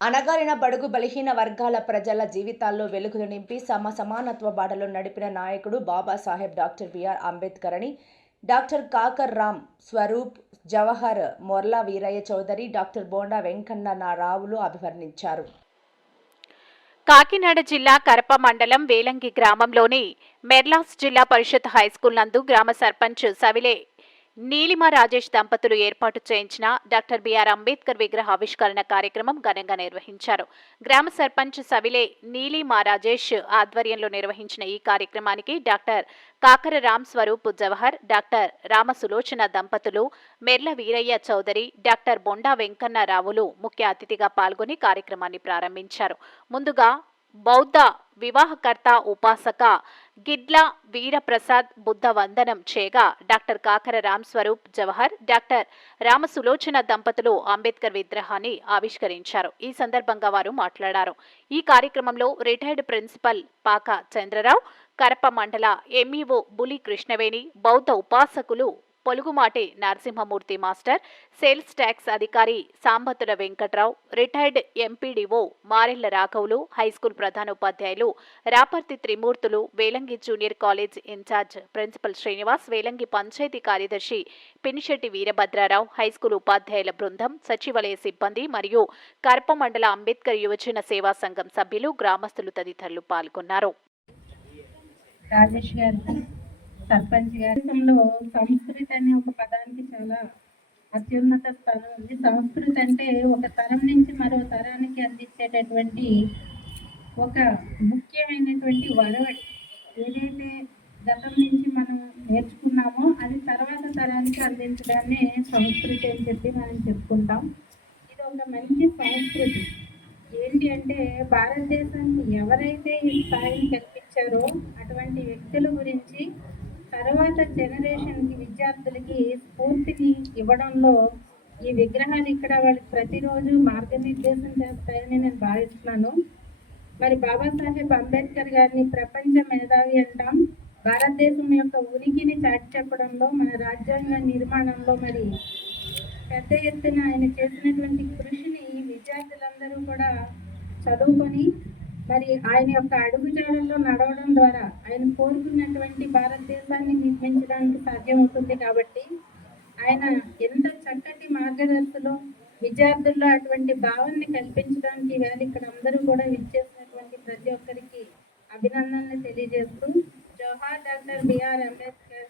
అణగారిన బడుగు బలహీన వర్గాల ప్రజల జీవితాల్లో వెలుగులు నింపి సమ సమానత్వ బాటలో నడిపిన నాయకుడు బాబాసాహెబ్ డాక్టర్ బిఆర్ అంబేద్కర్ అని డాక్టర్ కాకర్ రామ్ స్వరూప్ జవహర్ మొర్లా వీరయ్య చౌదరి డాక్టర్ బోండా వెంకన్న రావులు అభివర్ణించారు. కాకినాడ జిల్లా కరప మండలం వేలంగి గ్రామంలోని మెర్లాస్ జిల్లా పరిషత్ హైస్కూల్ నందు గ్రామ సర్పంచ్ సవిలే నీలిమ రాజేష్ దంపతులు ఏర్పాటు చేయించిన డాక్టర్ బిఆర్ అంబేద్కర్ విగ్రహ ఆవిష్కరణ కార్యక్రమం ఘనంగా నిర్వహించారు. గ్రామ సర్పంచ్ సవిలే నీలిమ రాజేష్ ఆధ్వర్యంలో నిర్వహించిన ఈ కార్యక్రమానికి డాక్టర్ కాకర రామ్ స్వరూప్ జవహర్ డాక్టర్ రామ సులోచన దంపతులు మెర్ల వీరయ్య చౌదరి డాక్టర్ బొండా వెంకన్న రావులు ముఖ్య అతిథిగా పాల్గొని కార్యక్రమాన్ని ప్రారంభించారు. ముందుగా బౌద్ధ వివాహకర్త ఉపాసక గిడ్ల వీరప్రసాద్ బుద్ధ వందనం చేయగా డాక్టర్ కాకర రామ్ స్వరూప్ జవహర్ డాక్టర్ రామసులోచన దంపతులు అంబేద్కర్ విగ్రహాన్ని ఆవిష్కరించారు. ఈ సందర్భంగా వారు మాట్లాడారు. ఈ కార్యక్రమంలో రిటైర్డ్ ప్రిన్సిపల్ పాక చంద్రరావు కరప మండల ఎంఈఓ బులి కృష్ణవేణి బౌద్ధ ఉపాసకులు Polugumati Narasimhamurthy master sales tax అధికారి సాంబతుల వెంకట్రావు రిటైర్డ్ ఎంపీడీఓ మారెళ్ళ రాఘవులు హైస్కూల్ ప్రధానోపాధ్యాయులు Raparthi Trimurthulu Velangi junior college incharge principal Srinivas Velangi panchayat కార్యదర్శి పినిశెట్టి వీరభద్రారావు హైస్కూల్ ఉపాధ్యాయుల బృందం సచివాలయ సిబ్బంది మరియు కర్ప మండల అంబేద్కర్ యువజన సేవా సంఘం సభ్యులు గ్రామస్తులు తదితరులు పాల్గొన్నారు. రాజేష్ గారికి సర్పంచ్ గారిలో సంస్కృతి అనే ఒక పదానికి చాలా అత్యున్నత స్థానం ఉంది. సంస్కృతి అంటే ఒక తరం నుంచి మరో తరానికి అందించేటటువంటి ఒక ముఖ్యమైనటువంటి వరవడి. ఏదైతే గతం నుంచి మనం నేర్చుకున్నామో అది తర్వాత తరానికి అందించడాన్ని సంస్కృతి అని చెప్పి మనం చెప్పుకుంటాం. ఇది ఒక మంచి సంస్కృతి. ఏంటి అంటే భారతదేశానికి ఎవరైతే ఈ స్థాయిని కల్పించారో అటువంటి వ్యక్తుల గురించి తర్వాత జనరేషన్కి విద్యార్థులకి స్ఫూర్తిని ఇవ్వడంలో ఈ విగ్రహాలు ఇక్కడ వాళ్ళకి ప్రతిరోజు మార్గనిర్దేశం చేస్తాయని నేను భావిస్తున్నాను. మరి బాబాసాహెబ్ అంబేద్కర్ గారిని ప్రపంచ మేధావి అంటాం. భారతదేశం యొక్క ఉనికిని చాటి చెప్పడంలో మన రాజ్యాంగ నిర్మాణంలో మరి పెద్ద ఎత్తున ఆయన చేసినటువంటి కృషిని విద్యార్థులందరూ కూడా చదువుకొని మరి ఆయన యొక్క అడుగుజాడల్లో నడవడం ద్వారా ఆయన కోరుకున్నటువంటి భారతదేశాన్ని నిర్మించడానికి సాధ్యమవుతుంది కాబట్టి ఆయన ఎంత చక్కటి మార్గదర్శలో విద్యార్థుల్లో అటువంటి భావాన్ని కల్పించడానికి వేళ ఇక్కడ అందరూ కూడా విచ్చేసినటువంటి ప్రతి ఒక్కరికి అభినందనలు తెలియజేస్తూ జవహర్ డాక్టర్ బిఆర్ అంబేద్కర్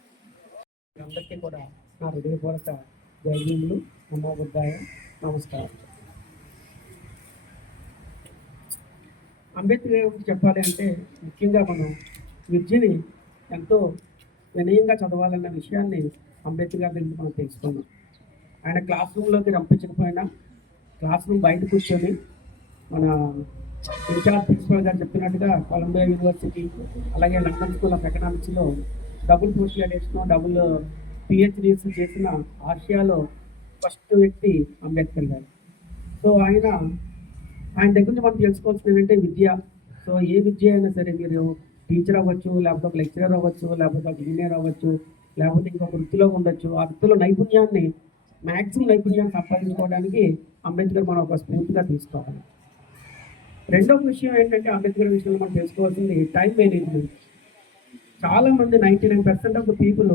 అందరికీ కూడా నా హృదయపూర్వక జైలు బుద్ధాయ నమస్కారం. అంబేద్కర్ గారి గురించి చెప్పాలి అంటే ముఖ్యంగా మనం విద్యని ఎంతో వినయంగా చదవాలన్న విషయాన్ని అంబేద్కర్ గారి గురించి మనం తెలుసుకున్నాం ఆయన క్లాస్ రూమ్లోకి రంపించకపోయినా క్లాస్ రూమ్ బయట కూర్చొని మన ఇన్ఛార్జ్ ప్రిన్సిపల్ గారు చెప్పినట్టుగా కొలంబియా యూనివర్సిటీ అలాగే London school of ఎకనామిక్స్లో double post graduation double PhDs చేసిన ఆసియాలో ఫస్ట్ వ్యక్తి అంబేద్కర్ గారు. సో ఆయన ఆయన దగ్గర నుంచి మనం తెలుసుకోవాల్సింది ఏంటంటే విద్య. సో ఏ విద్య అయినా సరే మీరు టీచర్ అవ్వచ్చు లేకపోతే ఒక లెక్చరర్ అవ్వచ్చు లేకపోతే ఒక ఇంజనీర్ అవ్వచ్చు లేకపోతే ఇంకొక వృత్తిలో ఉండొచ్చు. ఆ వృత్తిలో నైపుణ్యాన్ని మ్యాక్సిమం నైపుణ్యాన్ని సంపాదించుకోవడానికి అంబేద్కర్ మనం ఒక స్ఫూర్తిగా తీసుకోవాలి. రెండవ విషయం ఏంటంటే అంబేద్కర్ విషయంలో మనం తెలుసుకోవాల్సింది టైం మేనేజ్మెంట్ చాలా మంది ninety nine percent of the people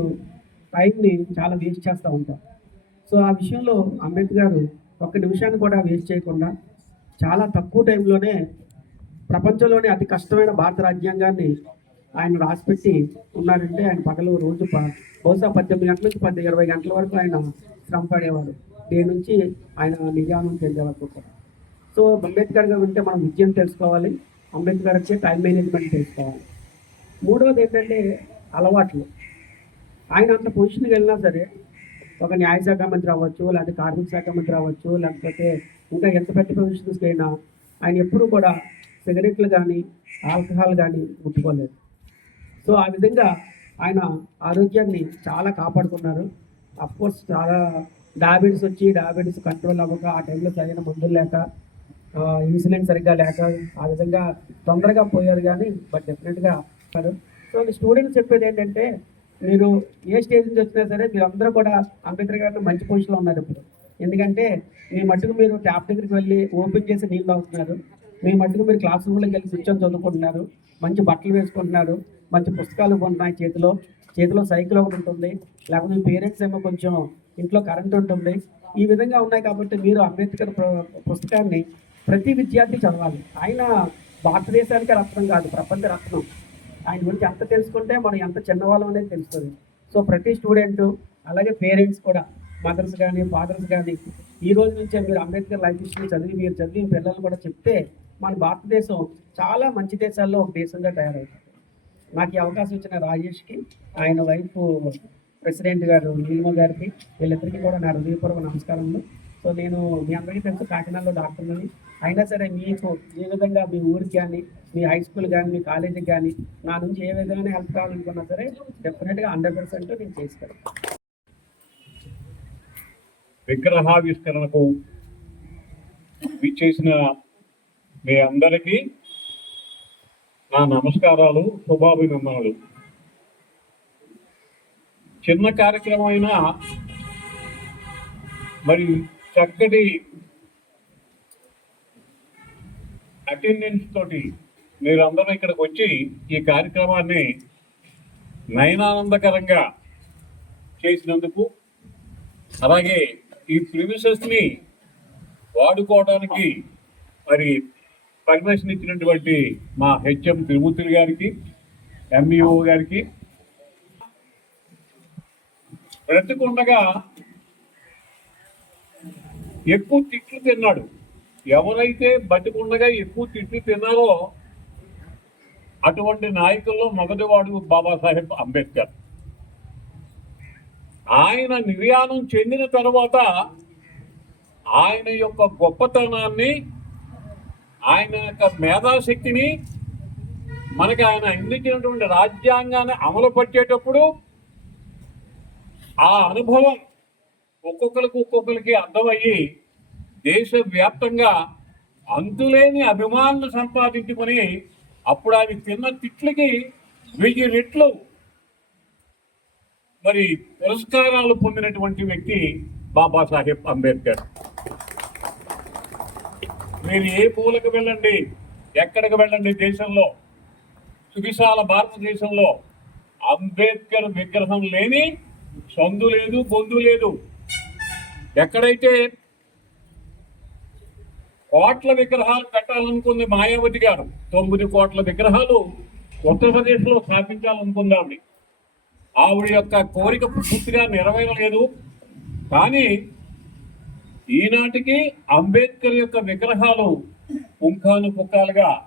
టైంని చాలా వేస్ట్ చేస్తూ ఉంటారు. సో ఆ విషయంలో అంబేద్కర్ ఒక్క నిమిషాన్ని కూడా వేస్ట్ చేయకుండా చాలా తక్కువ టైంలోనే ప్రపంచంలోనే అతి కష్టమైన భారత రాజ్యాంగాన్ని ఆయన రాసిపెట్టి ఉన్నారంటే ఆయన పగలు రోజు బహుశా పద్దెనిమిది గంటల నుంచి పది ఇరవై గంటల వరకు ఆయన శ్రమ పడేవారు. దేని నుంచి ఆయన నిజానం చెందే వరకు సో అంబేద్కర్ గారు ఉంటే మనం విజయం తెలుసుకోవాలి. అంబేద్కర్ వచ్చే టైం మేనేజ్మెంట్ తెలుసుకోవాలి. మూడవది ఏంటంటే అలవాట్లు. ఆయన అంత పొజిషన్కి వెళ్ళినా సరే ఒక న్యాయశాఖ మంత్రి అవ్వచ్చు లేకపోతే కార్మిక శాఖ మంత్రి అవ్వచ్చు లేకపోతే ఇంకా ఎంత పెట్టి పొజిషన్స్కి అయినా ఆయన ఎప్పుడూ కూడా సిగరెట్లు కానీ ఆల్కహాల్ కానీ ముట్టుకోలేదు. సో ఆ విధంగా ఆయన ఆరోగ్యాన్ని చాలా కాపాడుకున్నారు. అఫ్కోర్స్ చాలా డయాబెటీస్ వచ్చి డయాబెటీస్ కంట్రోల్ అవ్వక ఆ టైంలో సరైన మందులు లేక ఇన్సులిన్ సరిగ్గా లేక ఆ విధంగా తొందరగా పోయారు కానీ బట్ డెఫినెట్గా సో స్టూడెంట్స్ చెప్పేది ఏంటంటే మీరు ఏ స్టేజ్ నుంచి వచ్చినా సరే మీరు అందరూ కూడా అంబేద్కర్ గారిని మంచి పొజిషన్లో ఉన్నారు ఇప్పుడు. ఎందుకంటే మీ మట్టుకు మీరు ట్యాప్ దగ్గరికి వెళ్ళి ఓపెన్ చేసి నీళ్ళు తాగుతున్నారు. మీ మట్టుకు మీరు క్లాస్ రూమ్లోకి వెళ్ళి కూర్చొని చదువుకుంటున్నారు. మంచి బట్టలు వేసుకుంటున్నారు. మంచి పుస్తకాలు ఉంటున్నాయి చేతిలో. చేతిలో సైకిల్ ఒకటి ఉంటుంది. లేకపోతే మీ పేరెంట్స్ ఏమో కొంచెం ఇంట్లో కరెంట్ ఉంటుంది. ఈ విధంగా ఉన్నాయి కాబట్టి మీరు అంబేద్కర్ పుస్తకాన్ని ప్రతి విద్యార్థి చదవాలి. ఆయన భారతదేశానికి రత్నం కాదు ప్రపంచ రత్నం. ఆయన గురించి ఎంత తెలుసుకుంటే మనం ఎంత చిన్నవాళ్ళం అనేది తెలుస్తుంది. సో ప్రతి స్టూడెంట్ అలాగే పేరెంట్స్ కూడా మదర్స్ కానీ ఫాదర్స్ కానీ ఈ రోజు నుంచే మీరు అంబేద్కర్ లైఫ్ హిస్టరీ చదివి మీరు చదివి మీ పిల్లలు కూడా చెప్తే మన భారతదేశం చాలా మంచి దేశాల్లో ఒక దేశంగా తయారవుతుంది. నాకు ఈ అవకాశం ఇచ్చిన రాజేష్కి ఆయన వైఫ్ ప్రెసిడెంట్ గారు నీలిమ గారికి వీళ్ళిద్దరికీ కూడా నా హృదయపూర్వక నమస్కారములు. సో నేను మీ అందరికీ తెలుసు కాకినాడలో డాక్టర్ని అయినా సరే మీకు ఏ విధంగా మీ ఊరికి కానీ మీ హై స్కూల్ కానీ మీ కాలేజీకి కానీ నా నుంచి ఏ విధంగా హెల్ప్ కావాలనుకున్నా సరే డెఫినెట్గా హండ్రెడ్ పర్సెంట్ నేను చేస్తాను విగ్రహావిష్కరణకు విచ్చేసిన మీ అందరికీ నా నమస్కారాలు శుభాభినందనలు. చిన్న కార్యక్రమం అయినా మరి చక్కటి అటెండెన్స్ తోటి మీరందరూ ఇక్కడికి వచ్చి ఈ కార్యక్రమాన్ని నయనానందకరంగా చేసినందుకు అలాగే ఈ ప్రిమిసెస్ని వాడుకోవడానికి మరి పర్మిషన్ ఇచ్చినటువంటి మా హెచ్ఎం తిరుమూర్తులు గారికి ఎంఈఓ గారికి. బ్రతుకుండగా ఎక్కువ తిట్లు తిన్నాడు. ఎవరైతే బతికుండగా ఎక్కువ తిట్లు తిన్నారో అటువంటి నాయకుల్లో మొదటివాడు బాబాసాహెబ్ అంబేద్కర్. ఆయన నిర్యాణం చెందిన తర్వాత ఆయన యొక్క గొప్పతనాన్ని ఆయన యొక్క మేధాశక్తిని మనకి ఆయన అందించినటువంటి రాజ్యాంగాన్ని అమలు పట్టేటప్పుడు ఆ అనుభవం ఒక్కొక్కరికి ఒక్కొక్కరికి అర్థమయ్యి దేశవ్యాప్తంగా అంతులేని అభిమానులు సంపాదించుకొని అప్పుడు ఆయన తిన్న తిట్లకి వెయ్యి రెట్లు మరి పురస్కారాలు పొందినటువంటి వ్యక్తి బాబాసాహెబ్ అంబేద్కర్. మీరు ఏ పూలకు వెళ్ళండి ఎక్కడికి వెళ్ళండి దేశంలో? సువిశాల భారతదేశంలో అంబేద్కర్ విగ్రహం లేని సందు లేదు బొందు లేదు. ఎక్కడైతే కోట్ల విగ్రహాలు పెట్టాలనుకుంది మాయావతి గారు తొమ్మిది కోట్ల విగ్రహాలు ఉత్తరప్రదేశ్లో స్థాపించాలనుకుందామని ఆవిడ యొక్క కోరిక పూర్తిగా నెరవేరలేదు. కానీ ఈనాటికి అంబేద్కర్ యొక్క విగ్రహాలు పుంఖాను పుక్కాలుగా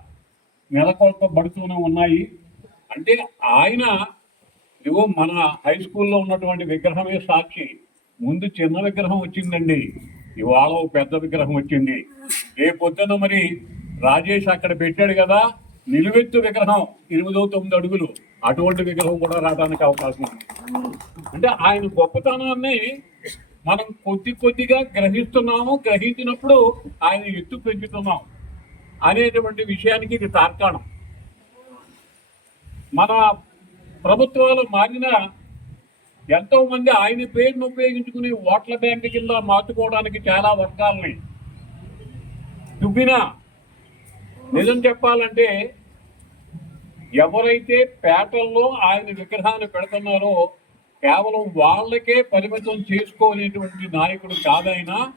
నెలకొల్పబడుతూనే ఉన్నాయి. అంటే ఆయన ఇవో మన హై స్కూల్లో ఉన్నటువంటి విగ్రహమే సాక్షి. ముందు చిన్న విగ్రహం వచ్చిందండి. ఇవాళ ఓ పెద్ద విగ్రహం వచ్చింది. ఏ పొద్దున మరి రాజేష్ అక్కడ పెట్టాడు కదా? నిలువెత్తు విగ్రహం ఎనిమిదో తొమ్మిది అడుగులు. అటువంటి విగ్రహం కూడా రావడానికి అవకాశం ఉంది. అంటే ఆయన గొప్పతనాన్ని మనం కొద్ది కొద్దిగా గ్రహిస్తున్నాము గ్రహించినప్పుడు ఆయన ఎత్తు పెంచుతున్నాం అనేటువంటి విషయానికి ఇది తార్కాణం. మన ప్రభుత్వాలు మారిన ఎంతో మంది ఆయన పేరును ఉపయోగించుకుని ఓట్ల బ్యాంక్ కింద మార్చుకోవడానికి చాలా వర్గాలని దుబ్బినా నిజం చెప్పాలంటే ఎవరైతే పేటల్లో ఆయన విగ్రహాన్ని పెడుతున్నారో కేవలం వాళ్ళకే పరిమితం చేసుకోనేటువంటి నాయకుడు కాదైనా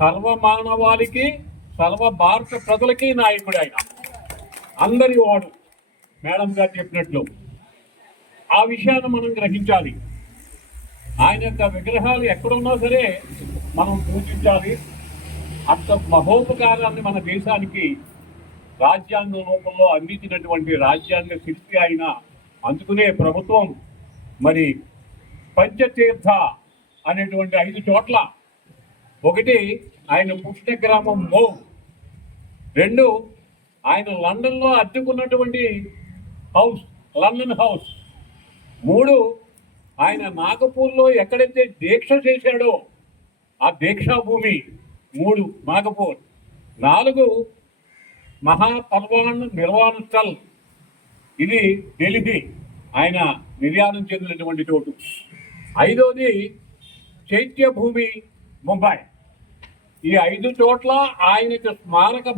సర్వమానవాళికి సర్వ భారత ప్రజలకి నాయకుడు ఆయన. అందరి వాడు మేడం గారు చెప్పినట్లు. ఆ విషయాన్ని మనం గ్రహించాలి. ఆయన యొక్క విగ్రహాలు ఎక్కడున్నా సరే మనం పూజించాలి. అంత మహోపకారాన్ని మన దేశానికి రాజ్యాంగ రూపంలో అందించినటువంటి రాజ్యాంగ శిల్పి అయిన అందుకునే ప్రభుత్వం మరి పంచతీర్థ అనేటువంటి ఐదు చోట్ల. ఒకటి ఆయన పుట్టిన గ్రామం మో. రెండు ఆయన లండన్లో అద్దెకున్నటువంటి హౌస్ లండన్ హౌస్. మూడు ఆయన నాగపూర్లో ఎక్కడైతే దీక్ష చేశాడో ఆ దీక్షా భూమి మూడు నాగపూర్. నాలుగు మహాపర్వాణ్ నిర్వాణ స్థల్ ఇది ఢిల్లీ ఆయన నిర్యాణం చెందినటువంటి చోటు. ఐదోది చైత్య భూమి ముంబై. ఈ ఐదు చోట్ల ఆయనకి స్మారక